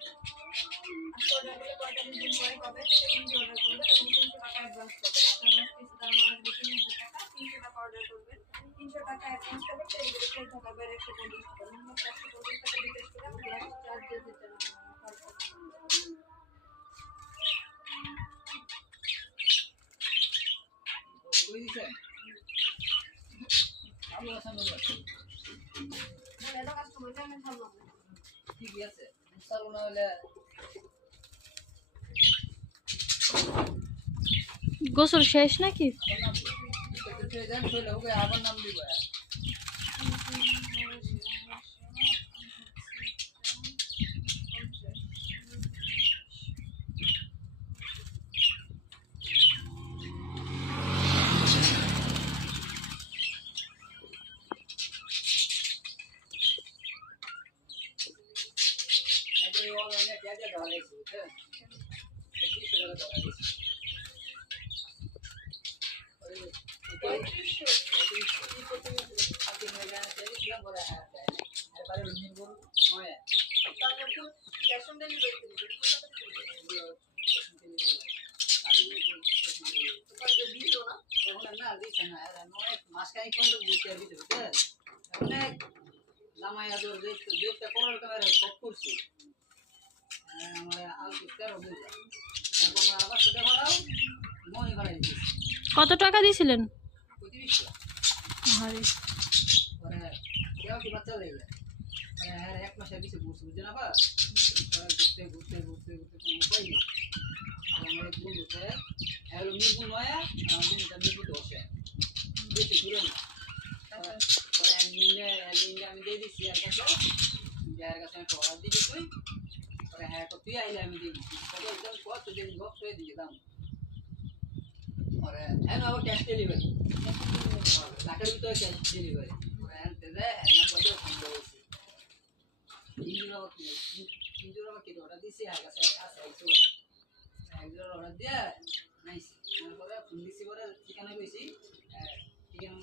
আজকে অর্ডার করলে 45 দিন পরে পাবেন। সেদিন অর্ডার করবেন এবং 300 টাকা অ্যাডভান্স করবেন। আপনার কিছু দাম আসবে 3000 টাকা, 300 টাকা অর্ডার করবেন, 300 টাকা অ্যাডভান্স করবেন, ডেলিভারি চার্জ ঢাকা বাইরে 150 টাকা, মোট 450 টাকা বিকাশ করে গ্লাস চার্জ দিয়ে দিতে হবে। কই দিছেন? ভালো আছেন বলে এটা কাস্টমার জানেন ভালো না। ঠিক আছে মুসাল না হলে গোসল শেষ নাকি? আবার নাম তো যান চলে ওকে আবার নাম দিব এই অনলাইনে যা যা দেওয়া আছে বুঝছেন 30 টাকা দেওয়া আছে ওই আপনি মেজান থেকে দিলাম বলে হ্যাঁ আর পারে রুমিন বল নয় তারপর তো ক্যাশ অন ডেলিভারি করবেন। তারপর দিল না। ওখানে না দিছে না নয় মাসখানি কোন বুঝতে আর দিতে বুঝছেন অনেক লামাই আদর দেখতে করার কারণে সব করছি আমার আল কুস্তার বুঝলা এখন আবার সেটা বাড়াও মনে বাড়াই দিছি কত টাকা দিয়েছিলেন? 35 টাকা আরে পরে কেউ কি বাচ্চা লাগবে হ্যাঁ এক মাসের পিছিয়ে ঘুরছে বুঝছে না বা ঘুরতে ঘুরতে ঘুরতে ঘুরতে কোনো উপায় নেই আমার এক বন্ধু স্যার হ্যাঁ নিবু নয়া আমার বন্ধুটা নিবু দোষে বেশি দূরে না পরে নিলে আমি দিয়ে দিচ্ছি আর কাছে যার কাছে আমি অর্ডার দিবি তুই পরে হ্যাঁ তো তুই আইলে আমি দিয়ে দিচ্ছি তবে একদম কত দিন বক্স হয়ে দিয়ে দাম পরে হ্যাঁ আবার ক্যাশ ডেলিভারি লাখের ভিতরে ক্যাশ ডেলিভারি হ্যাঁ হ্যাঁ বাজার সম্ভব হয়েছে তিনজন আবার কেটে অর্ডার দিছি আর কাছে আছে একজন অর্ডার দিয়ে নাইস তারপরে ফোন দিছি পরে ঠিকানা কইছি ঠিকানা